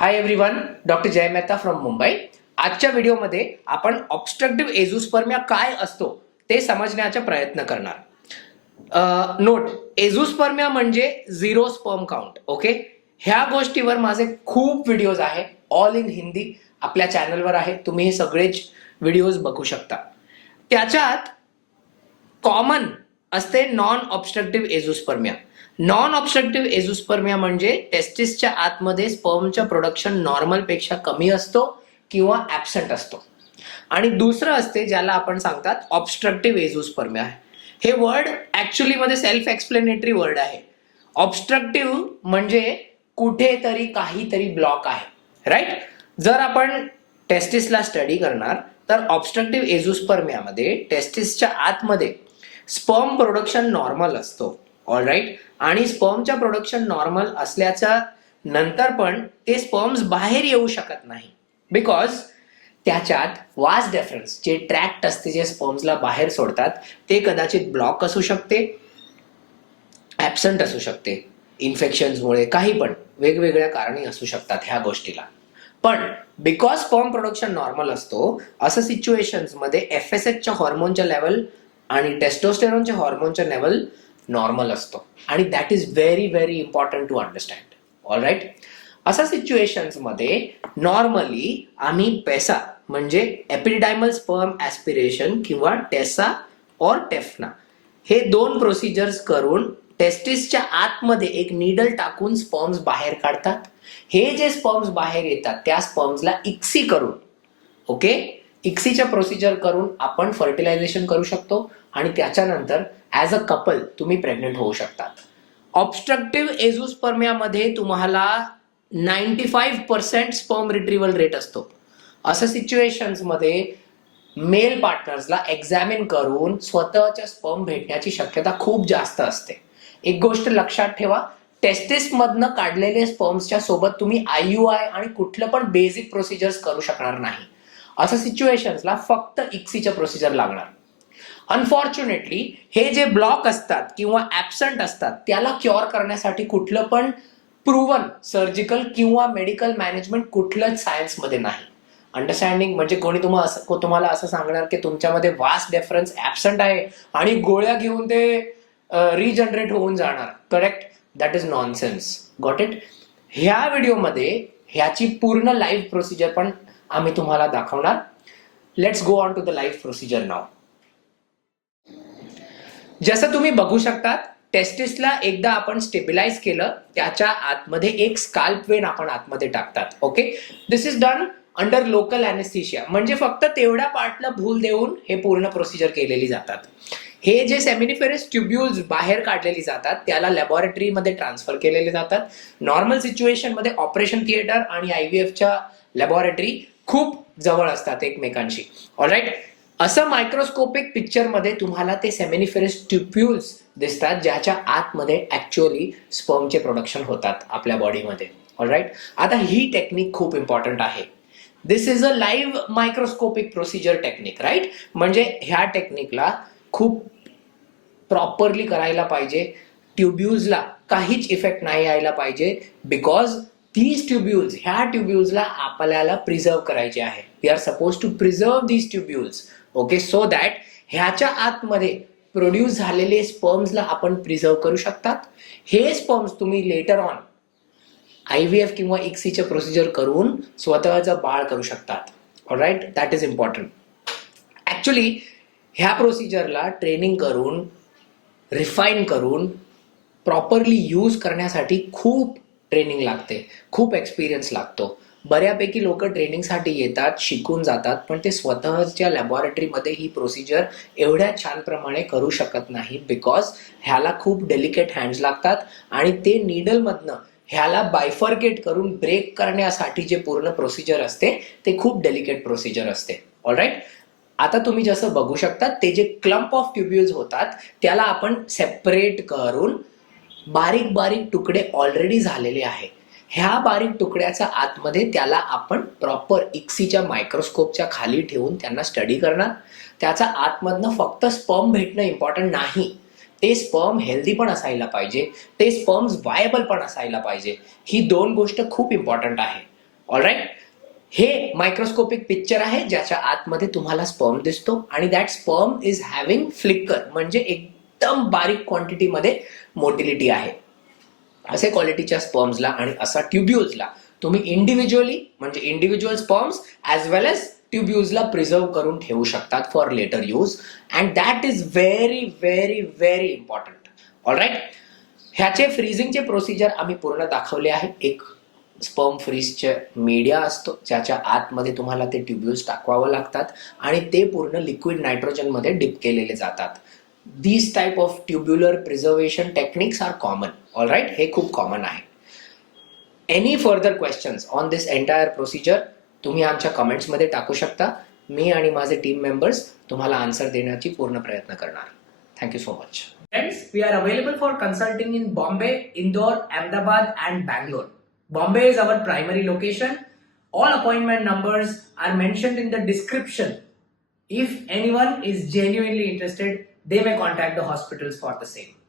Hi everyone doctor Jay Mehta from Mumbai आजच्या व्हिडिओमध्ये आपण ऑब्स्ट्रक्टिव्ह एझुस्पर्म्या काय असतो ते समजण्याचा प्रयत्न करणार. नोट एझुस्पर्म्या म्हणजे झिरो स्पर्म काउंट ओके ह्या गोष्टीवर माझे खूप व्हिडिओज आहे ऑल इन हिंदी आपल्या चॅनलवर आहे तुम्ही हे सगळेच व्हिडिओज बघू शकता. त्याच्यात कॉमन असते non obstructive azoospermia non obstructive azoospermia म्हणजे टेस्टिसच्या आतमध्ये स्पर्मचं प्रोडक्शन नॉर्मलपेक्षा कमी असतो किंवा ऍबसंट असतो. आणि दुसरं असते ज्याला आपण सांगतात ऑब्स्ट्रक्टिव्ह एझोस्पर्मिया हे वर्ड ऍक्च्युली मध्ये सेल्फ एक्सप्लेनेटरी वर्ड आहे. ऑब्स्ट्रक्टिव्ह म्हणजे कुठेतरी काहीतरी ब्लॉक आहे. राईट जर आपण टेस्टिसला स्टडी करणार तर ऑब्स्ट्रक्टिव्ह एझोस्पर्मियामध्ये टेस्टिसच्या आतमध्ये स्पर्म प्रोडक्शन नॉर्मल असतो. ऑल राईट आणि स्पर्मच्या प्रोडक्शन नॉर्मल असल्याच्या नंतर पण ते स्पर्म्स बाहेर येऊ शकत नाही. बिकॉज त्याच्यात वास डेफरन्स जे ट्रॅक्ट असते जे स्पर्म्सला बाहेर सोडतात ते कदाचित ब्लॉक असू शकते. ॲबसंट असू शकते. इन्फेक्शन्समुळे काही पण. वेगवेगळ्या कारणे असू शकतात ह्या गोष्टीला. पण बिकॉज स्पर्म प्रोडक्शन नॉर्मल असतो असं सिच्युएशन्समध्ये एफ एस एचच्या हॉर्मोनच्या लेवल आणि टेस्टोस्टेरॉनच्या हॉर्मोनच्या लेवल नॉर्मल असतो. आणि that is very very important to understand all right अशा सिच्युएशन्समध्ये नॉर्मली आम्ही पेसा म्हणजे एपिडायमल स्पर्म ॲस्पिरेशन किंवा टेसा और टेफना हे दोन प्रोसिजर्स करून टेस्टिसच्या आतमध्ये एक निडल टाकून स्पर्म्स बाहेर काढतात. हे जे स्पर्म्स बाहेर येतात त्या स्पर्म्सला इक्सी करून ओके इक्सीच्या प्रोसिजर करून आपण फर्टिलायझेशन करू शकतो आणि त्याच्यानंतर ॲज अ कपल तुम्ही प्रेग्नेंट होऊ शकतात. ऑब्स्ट्रक्टिव्ह एझोस्पर्मियामध्ये तुम्हाला ninety five percent sperm retrieval rate असतो असं सिच्युएशन्समध्ये मेल पार्टनर्सला एक्झामिन करून स्वतःच्या स्पर्म भेटण्याची शक्यता खूप जास्त असते. एक गोष्ट लक्षात ठेवा टेस्टिसमधनं काढलेले स्पर्म्सच्या सोबत तुम्ही आय यू आय आणि कुठलं पण बेसिक प्रोसिजर्स करू शकणार नाही. असं सिच्युएशन्सला फक्त इक्सीच्या प्रोसिजर लागणार. अनफॉर्च्युनेटली हे जे ब्लॉक असतात किंवा ॲबसंट असतात त्याला क्युअर करण्यासाठी कुठलं पण प्रूवन सर्जिकल किंवा मेडिकल मॅनेजमेंट कुठलंच सायन्समध्ये नाही. अंडरस्टँडिंग म्हणजे कोणी तुम्हाला असं को- तुम्हाला असं सांगणार की तुमच्यामध्ये वास्ट डेफरन्स ॲबसंट आहे आणि गोळ्या घेऊन ते रिजनरेट होऊन जाणार. Correct that is nonsense got it ह्या व्हिडिओमध्ये ह्याची पूर्ण लाईव्ह प्रोसिजर पण आम्ही तुम्हाला दाखवणार. Let's go on to the life procedure नाव जसं तुम्ही बघू शकता टेस्टिसला एकदा आपण स्टेबिलाइज केलं त्याच्या आतमध्ये एक स्काल्प वेन आपण आतमध्ये टाकतात okay this is done under local anaesthesia म्हणजे फक्त तेवढ्या पार्टला भूल देऊन हे पूर्ण प्रोसिजर केलेली जातात. हे जे सेमिनिफेरस ट्युब्युल्स बाहेर काढलेली जातात त्याला लॅबॉरेटरीमध्ये ट्रान्सफर केलेले जातात. नॉर्मल सिच्युएशनमध्ये ऑपरेशन थिएटर आणि आय व्ही एफच्या लॅबॉरेटरी खूप जवळ असतात एकमेकांशी. ऑलराईट असं मायक्रोस्कोपिक पिक्चरमध्ये तुम्हाला ते सेमिनिफेरस ट्युप्युल्स दिसतात ज्याच्या आतमध्ये ऍक्च्युअली स्पर्मचे प्रोडक्शन होतात आपल्या बॉडीमध्ये ऑलराईट आता ही टेक्निक खूप इम्पॉर्टंट आहे. This is a live microscopic procedure technique right म्हणजे ह्या टेक्निकला खूप प्रॉपरली करायला पाहिजे ट्युब्युल्सला काहीच इफेक्ट नाही यायला पाहिजे बिकॉज दीज ट्युब्युल्स ह्या ट्युब्युल्सला आपल्याला प्रिझर्व करायचे आहे. We are supposed to preserve these tubules okay so that ह्याच्या आतमध्ये प्रोड्यूस झालेले स्पर्म्सला आपण प्रिझर्व करू शकतात. हे स्पर्म्स तुम्ही later on I V F किंवा इक्सीचे प्रोसिजर करून स्वतःचं बाळ करू शकतात. Right that is important actually ह्या प्रोसिजरला ट्रेनिंग करून रिफाईन करून प्रॉपरली यूज करण्यासाठी खूप ट्रेनिंग लागते. खूप एक्सपिरियन्स लागतो. बऱ्यापैकी लोक ट्रेनिंगसाठी येतात शिकून जातात पण ते स्वतःच्या लॅबॉरेटरीमध्ये ही प्रोसिजर एवढ्या छान प्रमाणे करू शकत नाही बिकॉज ह्याला खूप डेलिकेट हँड्स लागतात आणि ते निडलमधनं ह्याला बायफर्केट करून ब्रेक करण्यासाठी जे पूर्ण प्रोसिजर असते ते खूप डेलिकेट प्रोसिजर असते. ऑलराईट आता तुम्ही जसं बघू शकता ते जे क्लम्प ऑफ ट्युब्युल्स होतात त्याला आपण सेपरेट करून बारीक बारीक तुकडे ऑलरेडी झालेले आहे. ह्या बारीक तुकड्याच्या आतमध्ये त्याला आपण प्रॉपर इक्सीच्या मायक्रोस्कोपच्या खाली ठेवून त्यांना स्टडी करणार. त्याचा आतमधनं फक्त स्पर्म भेटणं इम्पॉर्टंट नाही. ते स्पर्म हेल्दी पण असायला पाहिजे. ते स्पर्म्स वायबल पण असायला पाहिजे. ही दोन गोष्ट खूप इम्पॉर्टंट आहे. ऑलराईट हे मायक्रोस्कोपिक पिक्चर आहे ज्याच्या आतमध्ये तुम्हाला स्पर्म दिसतो आणि that sperm is having flicker म्हणजे एक एकदम बारीक क्वांटिटीमध्ये मोटिलिटी आहे. असे क्वालिटीच्या स्पर्म्सला आणि असा ट्युब्युल्सला तुम्ही इंडिव्हिज्युअली म्हणजे individual sperms as well as ट्युब्युल्सला preserve करून ठेवू शकतात for later use and that is very very very important alright ह्याचे फ्रीजिंगचे प्रोसिजर आम्ही पूर्ण दाखवले आहे. एक स्पर्म फ्रीजचे मीडिया असतो ज्याच्या आतमध्ये तुम्हाला ते ट्युब्युल्स टाकवावं लागतात आणि ते पूर्ण लिक्विड नायट्रोजनमध्ये डिप केलेले जातात. These type of tubular preservation techniques are common all right हे खूप कॉमन आहे any further questions on this entire procedure तुम्ही आमच्या कमेंट्समध्ये टाकू शकता मी आणि माझे टीम मेंबर्स तुम्हाला आन्सर देण्याची पूर्ण प्रयत्न करणार thank you so much Friends, we are available for consulting in Bombay, Indore, Ahmedabad, and Bangalore. Bombay is our primary location. All appointment numbers are mentioned in the description. If anyone is genuinely interested, they may contact the hospitals for the same.